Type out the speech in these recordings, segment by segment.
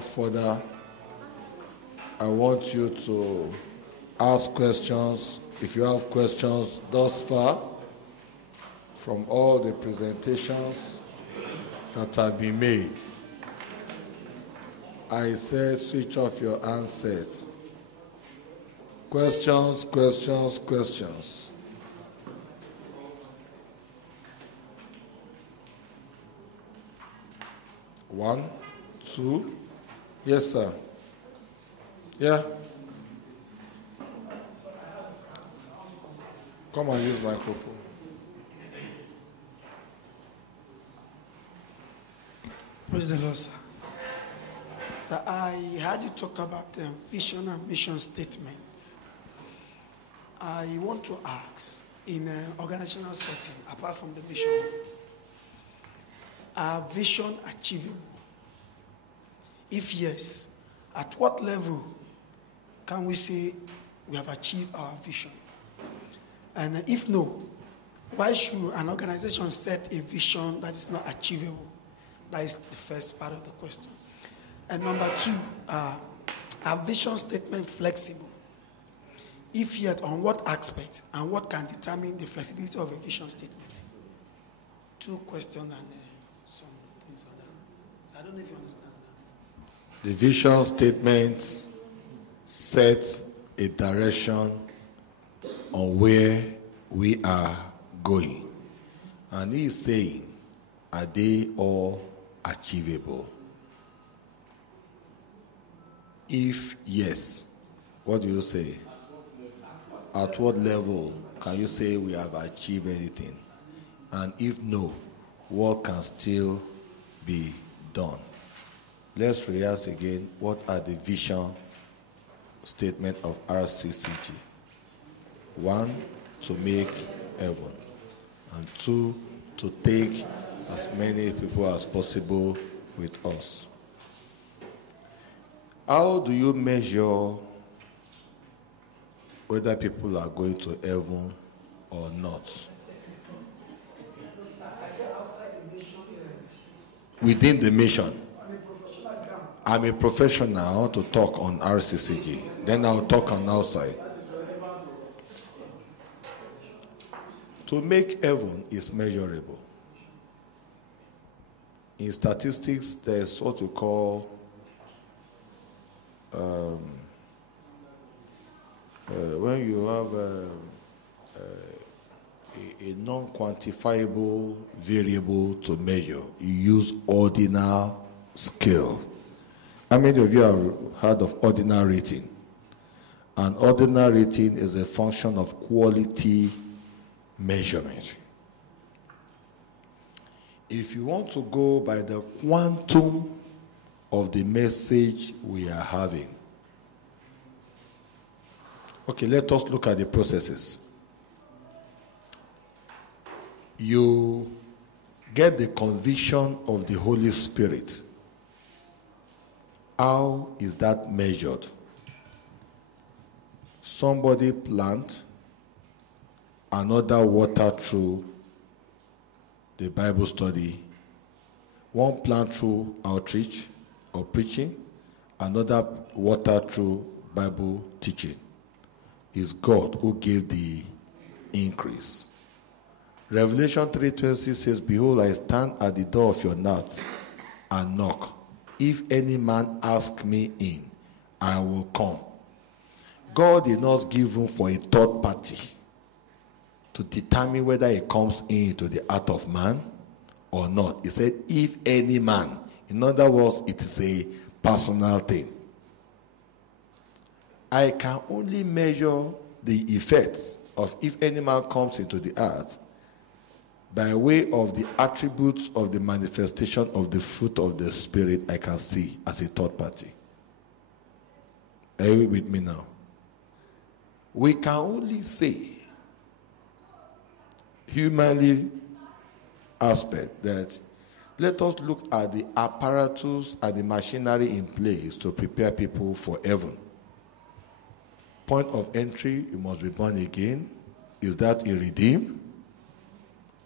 Further, I want you to ask questions. If you have questions thus far from all the presentations that have been made, I said switch off your handsets. Questions, questions, questions. One, two. Yes, sir. Yeah. Come and use microphone. Praise the Lord, sir. So I heard you talk about the vision and mission statement. I want to ask, in an organizational setting, apart from the vision, are vision achievable? If yes, at what level can we say we have achieved our vision? And if no, why should an organization set a vision that is not achievable? That is the first part of the question. And number two, are vision statement flexible? If yet, on what aspect and what can determine the flexibility of a vision statement? Two questions and some things like that. So I don't know if you understand. The vision statement sets a direction on where we are going. And he is saying, are they all achievable? If yes, what do you say? At what level can you say we have achieved anything? And if no, what can still be done? Let's rehearse again. What are the vision statement of RCCG? 1, to make heaven. And 2, to take as many people as possible with us. How do you measure whether people are going to heaven or not? Within the mission. I'm a professional to talk on RCCG. Then I'll talk on outside. To make heaven is measurable. In statistics, there's what we call when you have a non-quantifiable variable to measure, you use ordinal scale. How many of you have heard of ordinal rating? An ordinal rating is a function of quality measurement. If you want to go by the quantum of the message we are having, okay, let us look at the processes. You get the conviction of the Holy Spirit. How is that measured? Somebody plant, another water through the Bible study, one plant through outreach or preaching, another water through Bible teaching. It's God who gave the increase. Revelation 3:26 says, behold, I stand at the door of your heart and knock. If any man ask me in, I will come. God did not give room for a third party to determine whether he comes into the heart of man or not. He said, if any man. In other words, it is a personal thing. I can only measure the effects of if any man comes into the heart by way of the attributes of the manifestation of the fruit of the Spirit I can see as a third party. Are you with me now? We can only say, humanly aspect, that let us look at the apparatus and the machinery in place to prepare people for heaven. Point of entry, you must be born again. Is that a redeemed?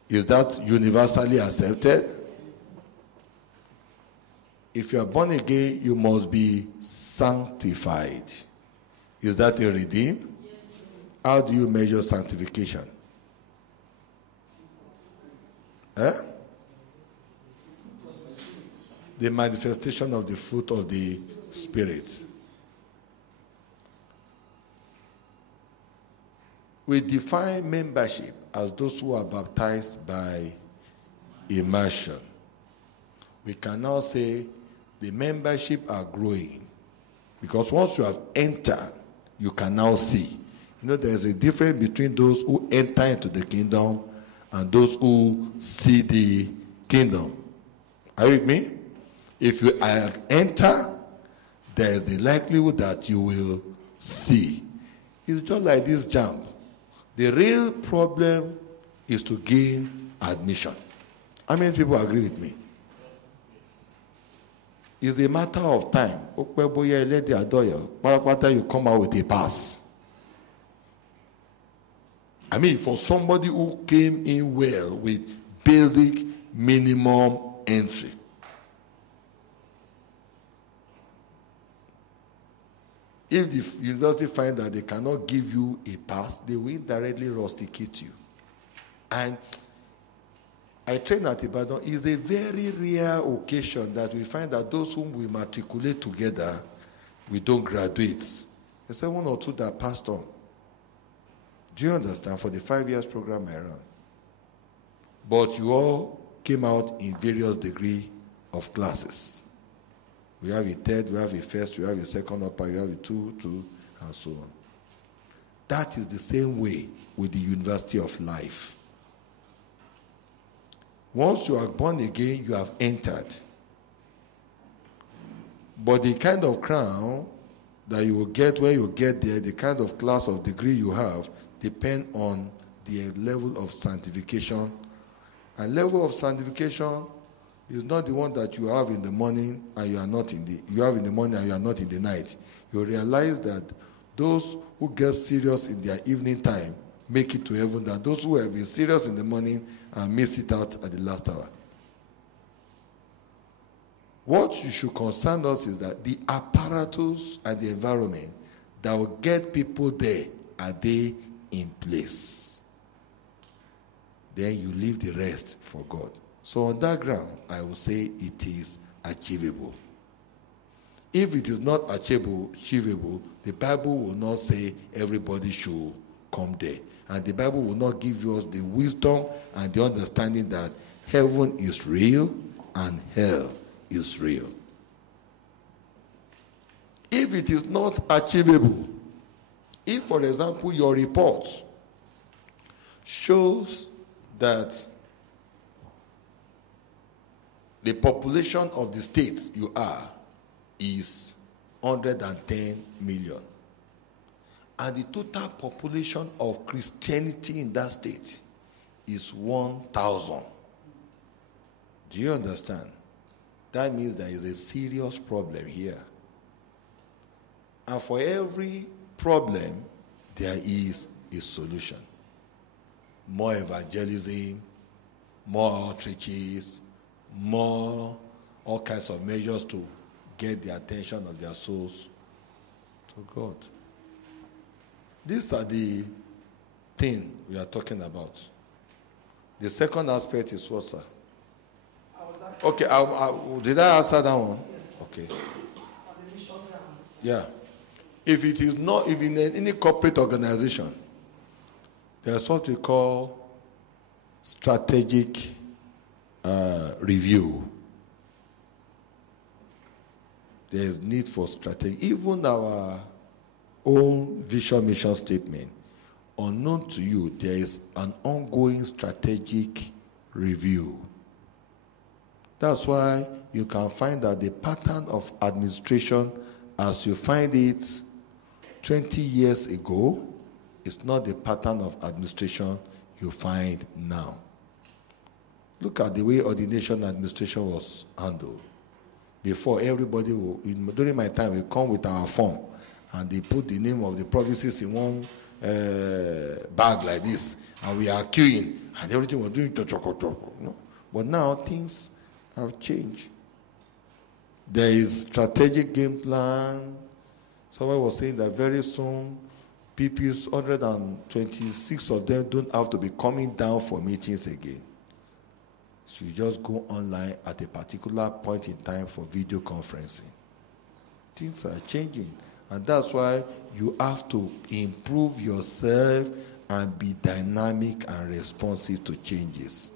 Is that universally accepted? if you are born again, you must be sanctified. Is that a redeem? Yes. How do you measure sanctification? The manifestation of the fruit of the Spirit. We define membership as those who are baptized by immersion. We can now say the membership are growing, because once you have entered, you can now see. You know, there's a difference between those who enter into the kingdom and those who see the kingdom. Are you with me? If you enter, there is the likelihood that you will see. It's just like this jump. The real problem is to gain admission. How many people agree with me? It's a matter of time. You come out with a pass. I mean, for somebody who came in well with basic minimum entry. If the university find that they cannot give you a pass, they will indirectly rusticate you. And I train at Ibadan. It's a very rare occasion that we find that those whom we matriculate together, we don't graduate. There's one or two that passed on. Do you understand? For the 5 years program I ran. But you all came out in various degree of classes. We have a third, we have a first, we have a second upper, we have a two, and so on. That is the same way with the University of Life. Once you are born again, you have entered. But the kind of crown that you will get when you get there, the kind of class of degree you have, depend on the level of sanctification. And level of sanctification is not the one that you have in the morning and you are not in the, you have in the morning and you are not in the night. You realize that those who get serious in their evening time make it to heaven, than those who have been serious in the morning and miss it out at the last hour. What you should concern us is that the apparatus and the environment that will get people there, are they in place? Then you leave the rest for God. So on that ground, I will say it is achievable. If it is not achievable, the Bible will not say everybody should come there. And the Bible will not give us the wisdom and the understanding that heaven is real and hell is real. If it is not achievable, if, for example, your report shows that the population of the state you are is 110 million, and the total population of Christianity in that state is 1,000. Do you understand? That means there is a serious problem here. And for every problem, there is a solution. More evangelism, more outreaches, more all kinds of measures to get the attention of their souls to God. These are the things we are talking about. The second aspect is what, sir? Okay, did I answer that one? Okay. Yeah. If it is not, if in any corporate organization, there's what we call strategic review. There is need for strategy. Even our own vision mission statement, unknown to you, there is an ongoing strategic review. That's why you can find that the pattern of administration as you find it 20 years ago is not the pattern of administration you find now. Look at the way ordination administration was handled. Before, everybody will, during my time, we come with our form and they put the name of the provinces in one bag like this, and we are queuing, and everything was doing no? But now things have changed. There is strategic game plan. Someone was saying that very soon, PPs, 126 of them don't have to be coming down for meetings again. So you just go online at a particular point in time for video conferencing. Things are changing. And that's why you have to improve yourself and be dynamic and responsive to changes.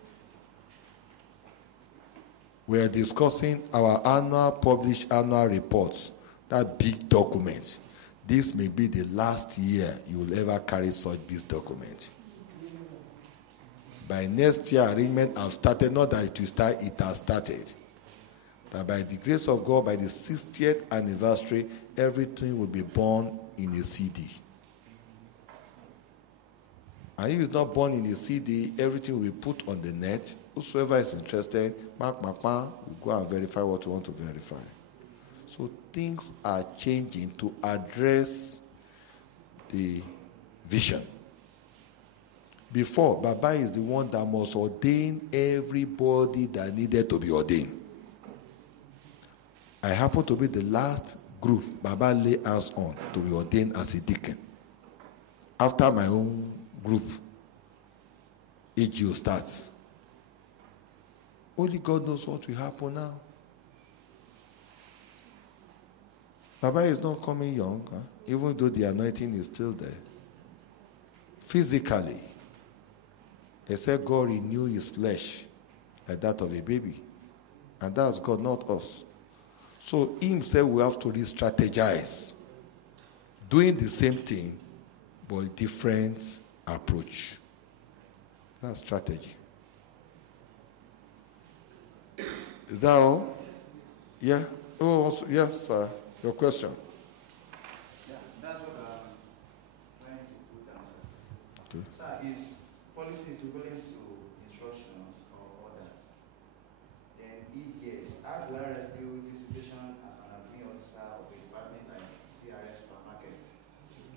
We are discussing our published annual reports, that big document. This may be the last year you will ever carry such big document. By next year, arrangement have started, not that it will start, it has started. That by the grace of God, by the 60th anniversary, everything will be born in a CD. And if it's not born in a CD, everything will be put on the net. Whosoever is interested, will go and verify what you want to verify. So things are changing to address the vision. Before, Baba is the one that must ordain everybody that needed to be ordained. I happen to be the last group Baba lay hands on to be ordained as a deacon. After my own group, AGO starts. Only God knows what will happen now. Baba is not coming young, even though the anointing is still there. Physically, except God renew his flesh like that of a baby. And that's God, not us. So he himself will have to re-strategize, doing the same thing, but different approach. That's strategy. Is that all? Yeah? Oh, also, yes, sir. Your question. Yeah, that's what I'm trying to put down, sir. Okay. Sir, is policy equivalent to instructions or orders? Then if yes, how do I rescue this situation as an admin officer of a department like CRS supermarket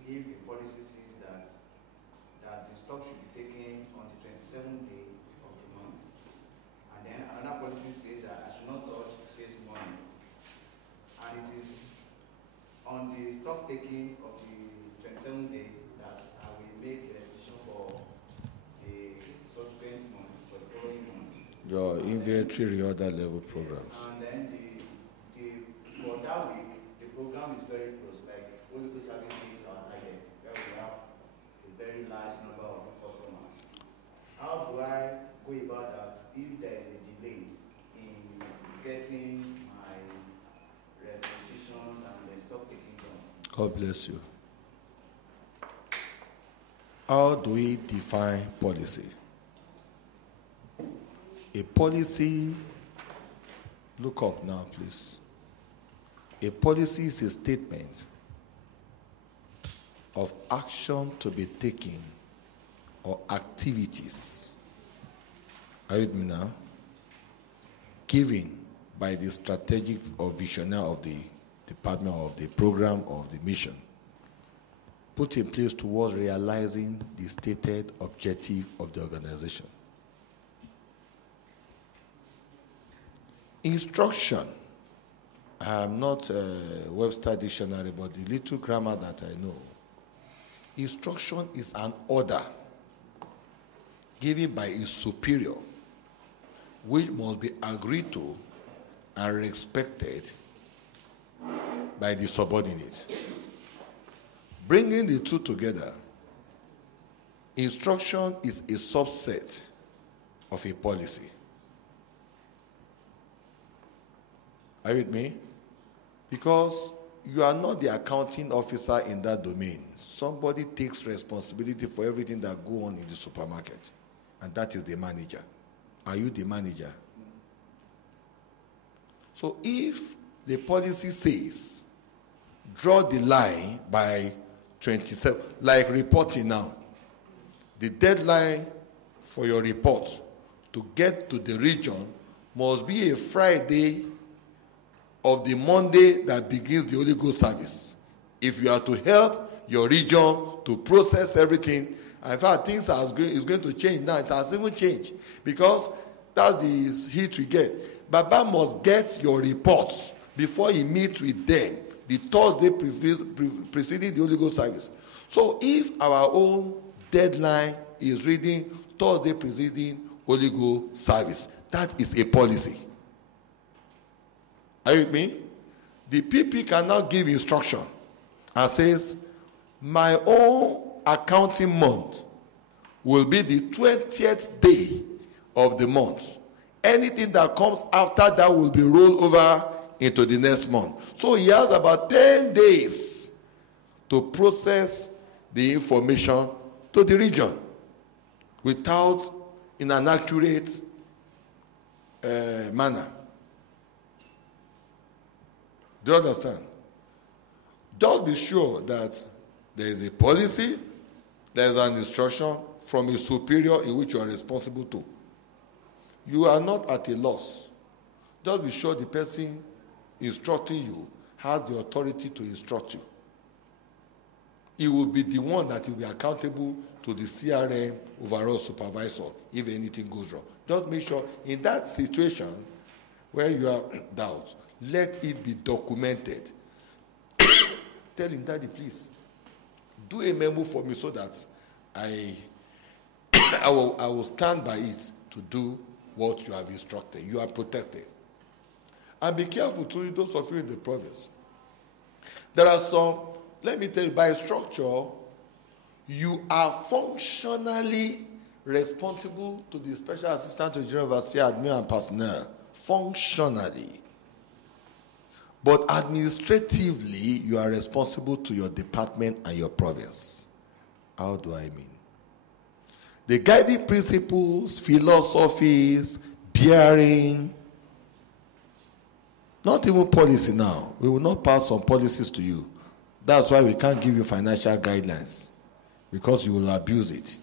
if the policy says that the stock should be taken on the 27th day of the month, and then another policy says that I should not touch sales money, and it is on the stock taking of the 27th day that I will make the decision for the subsequent month, for the following month. Your inventory reorder level programs. And then for that week, the program is very close, like Holy Ghost services our target, where we have a very large number of customers. How do I go about that if there is a delay in getting my requisitions and the stock taking done? God bless you. How do we define policy? A policy, look up now, please. A policy is a statement of action to be taken or activities. Are you with me now? Given by the strategic or visionary of the department, of the program, of the mission, put in place towards realizing the stated objective of the organization. Instruction. I am not a Webster dictionary, but the little grammar that I know. Instruction is an order given by a superior, which must be agreed to and respected by the subordinate. Bringing the two together, instruction is a subset of a policy. Are you with me? Because you are not the accounting officer in that domain. Somebody takes responsibility for everything that goes on in the supermarket, and that is the manager. Are you the manager? So if the policy says, draw the line by 27, like reporting now, the deadline for your report to get to the region must be a Friday of the Monday that begins the Holy Ghost service. If you are to help your region to process everything, in fact, things are going to change now. It has even changed because that's the hit we get. Baba must get your reports before he meets with them the Thursday preceding the Holy Ghost service. So if our own deadline is reading Thursday preceding Holy Ghost service, that is a policy. Are you with me? The PP cannot give instruction and says, my own accounting month will be the 20th day of the month. Anything that comes after that will be rolled over into the next month. So he has about 10 days to process the information to the region without in an accurate manner. Do you understand? Just be sure that there is a policy, there is an instruction from a superior in which you are responsible to. You are not at a loss. Just be sure the person instructing you has the authority to instruct you. He will be the one that will be accountable to the CRM overall supervisor if anything goes wrong. Just make sure in that situation where you have doubt, let it be documented. Tell him, Daddy, please, do a memo for me so that I will stand by it to do what you have instructed. You are protected. And be careful too, those of you in the province. There are some, let me tell you, by structure, you are functionally responsible to the Special Assistant to the General Overseer, Admin and Personnel. Functionally. But administratively, you are responsible to your department and your province. How do I mean? The guiding principles, philosophies, bearing, not even policy now. We will not pass some policies to you. That's why we can't give you financial guidelines, because you will abuse it.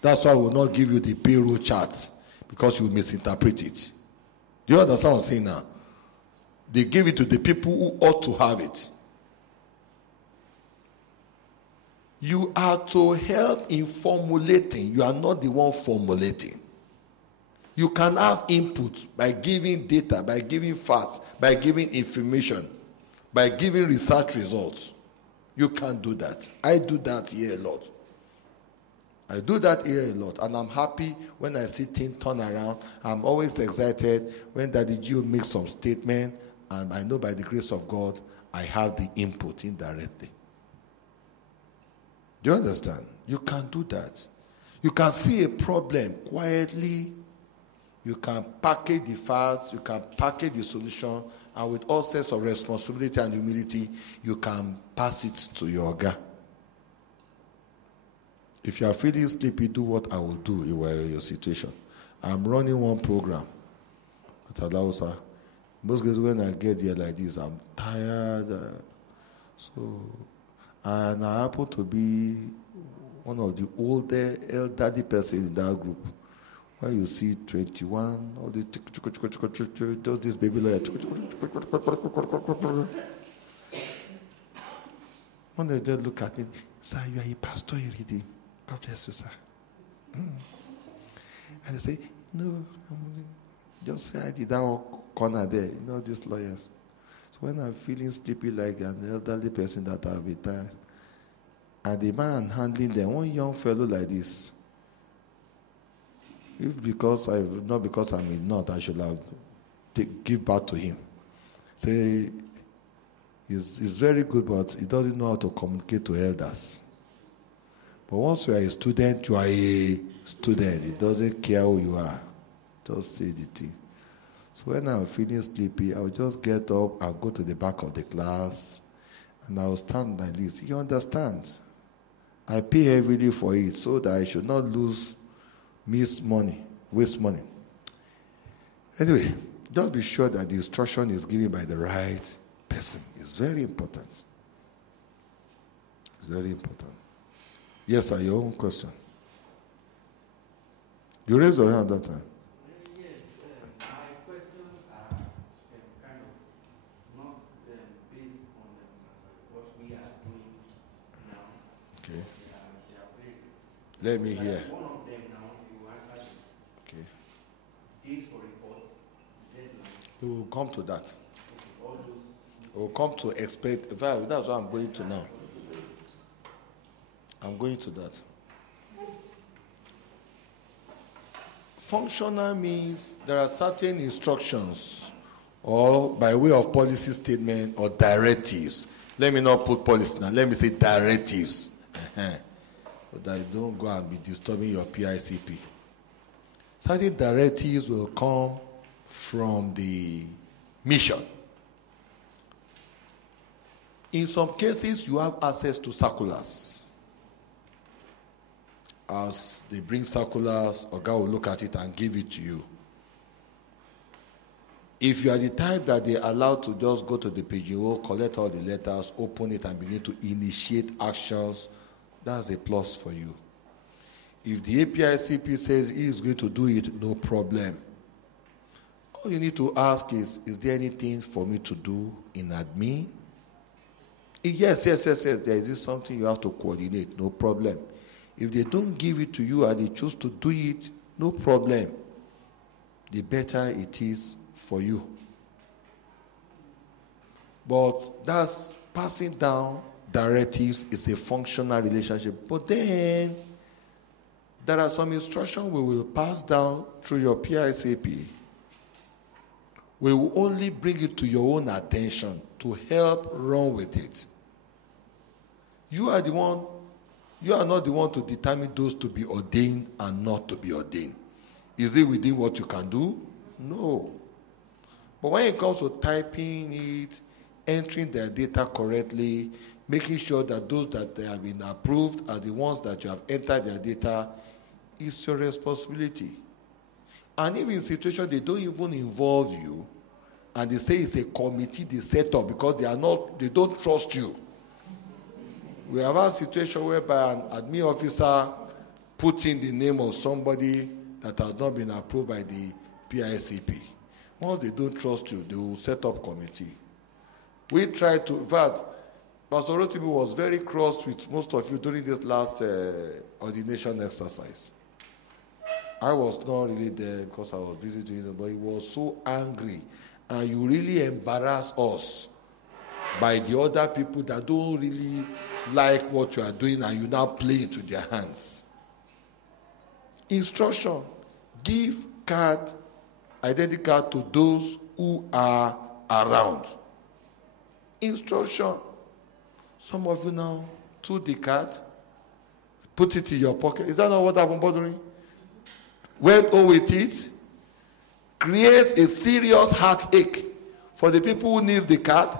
That's why we will not give you the payroll charts, because you will misinterpret it. Do you understand what I'm saying now? They give it to the people who ought to have it. You are to help in formulating. You are not the one formulating. You can have input by giving data, by giving facts, by giving information, by giving research results. You can't do that. I do that here a lot. I do that here a lot, and I'm happy when I see things turn around. I'm always excited when Daddy Gio makes some statement, and I know by the grace of God, I have the input indirectly. Do you understand? You can do that. You can see a problem quietly. You can package the facts. You can package the solution. And with all sense of responsibility and humility, you can pass it to your Oga. If you are feeling sleepy, do what I will do in your situation. I'm running one program at Alausa. Most days when I get here like this, I'm tired. And I happen to be one of the older elderly person in that group. Where you see 21, all this, just this baby lawyer. When they just look at me, sir, you are a pastor in reading. God bless you, sir. And they say, no, just say I did that corner there, these lawyers. So when I'm feeling sleepy like an elderly person that I've been tired, and the man handling them, one young fellow like this, not because I'm a nut, I should have give back to him. Say, he's very good, but he doesn't know how to communicate to elders. But once you are a student, you are a student. He doesn't care who you are. Just say the thing. So when I'm feeling sleepy, I'll just get up and go to the back of the class, and I'll stand like this. You understand? I pay heavily for it so that I should not waste money. Anyway, just be sure that the instruction is given by the right person. It's very important. It's very important. Yes, sir, your own question. You raised your hand that time. Let me hear. One of them now, you answer this. Okay. Dates for reports, deadlines. We will come to that. We'll come to expect. In fact, that's what I'm going to now. I'm going to that. Functional means there are certain instructions or by way of policy statement or directives. Let me not put policy now. Let me say directives. So that you don't go and be disturbing your PICP. Certain directives will come from the mission. In some cases, you have access to circulars. As they bring circulars, Oga will look at it and give it to you. If you are the type that they allow to just go to the PGO, collect all the letters, open it, and begin to initiate actions, that's a plus for you. If the APICP says he is going to do it, no problem. All you need to ask is there anything for me to do in admin? Yes. There is something you have to coordinate, no problem. If they don't give it to you and they choose to do it, no problem. The better it is for you. But that's passing down directives is a functional relationship. But then there are some instructions we will pass down through your PICP. We will only bring it to your own attention to help run with it. You are not the one to determine those to be ordained and not to be ordained. Is it within what you can do? No. But when it comes to typing it, entering their data correctly, making sure that those that they have been approved are the ones that you have entered their data, is your responsibility. And if in situations they don't even involve you, and they say it's a committee they set up because they don't trust you. We have a situation whereby an admin officer puts in the name of somebody that has not been approved by the PICP. Once they don't trust you, they will set up committee. We try to, in fact, Pastor Rotimi was very cross with most of you during this last ordination exercise. I was not really there because I was busy doing it, but he was so angry. And you really embarrass us by the other people that don't really like what you are doing and you now play into their hands. Instruction. Give identity card to those who are around. Instruction. Some of you now took the card, put it in your pocket. Is that not what I've been bothering? Went on with it. Create a serious heartache for the people who need the card.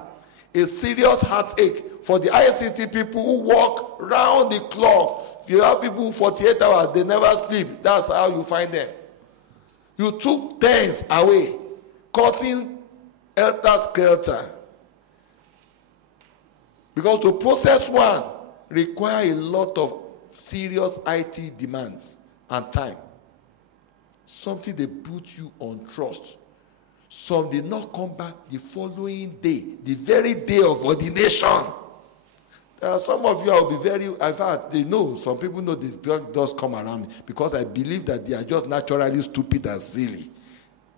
A serious heartache for the ICT people who work round the clock. If you have people 48 hours, they never sleep. That's how you find them. You took tens away, causing helter-skelter. Because to process one requires a lot of serious IT demands and time. Something they put you on trust. Some did not come back the following day, the very day of ordination. There are some of you I will be very, in fact, they know, some people know this does come around me because I believe that they are just naturally stupid and silly.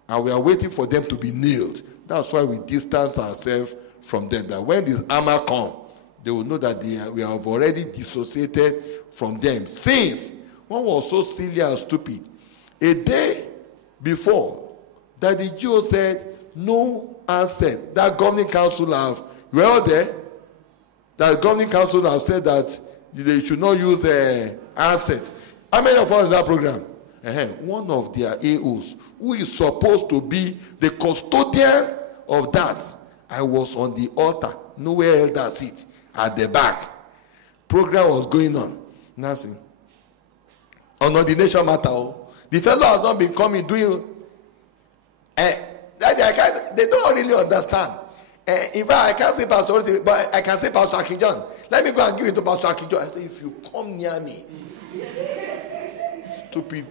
And we are waiting for them to be nailed. That's why we distance ourselves from them. That when this armor comes, they will know that we have already dissociated from them. Since one was so silly and stupid, a day before, that the GO said, no answer. That governing council you were all there? That governing council have said that they should not use assets. How many of us in that program? One of their AOs, who is supposed to be the custodian of that, I was on the altar, nowhere else that seat, at the back. Program was going on. Nothing. On ordination matter, the fellow has not been coming doing. They don't really understand. In fact, I can't say Pastor Rotimi, but I can say Pastor Akijon. Let me go and give it to Pastor Akijon. I say, if you come near me, stupid.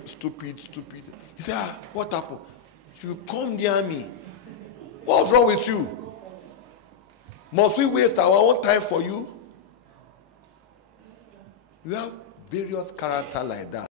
He said, what happened? If you come near me, what's wrong with you? Must we waste our own time for you? You have various characters like that.